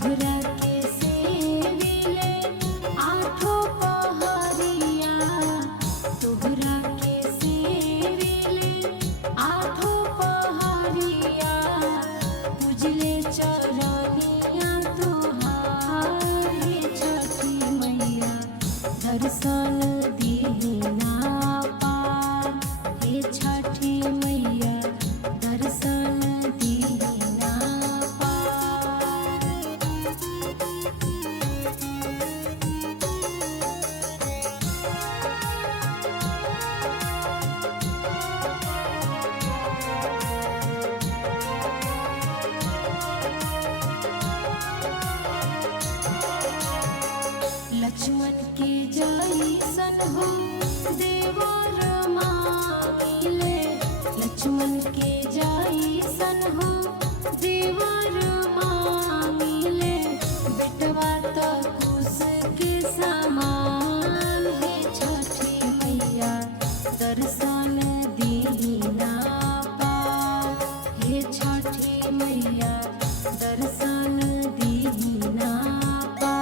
तोहरा के सेविले आठो पहरिया, तोहरा के सेविले आठो पहरिया, पूजले चरनिया तोहार हे छठी मैया, दर्शन दीना पार हे छठी मैया, दर्शन दीना पार। लक्ष्मण के जैसन हो देवर मांगिले, लक्ष्मण के जैसन हो देवर मांगिले, बेटवा तो कुश के समान हे छठी मैया, दर्शन दीना पार हे छठी मैया, दर्शन दीना पार।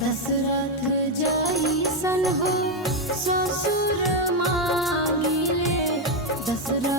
दशरथ जैसन हो ससुर मांगिले, दशरथ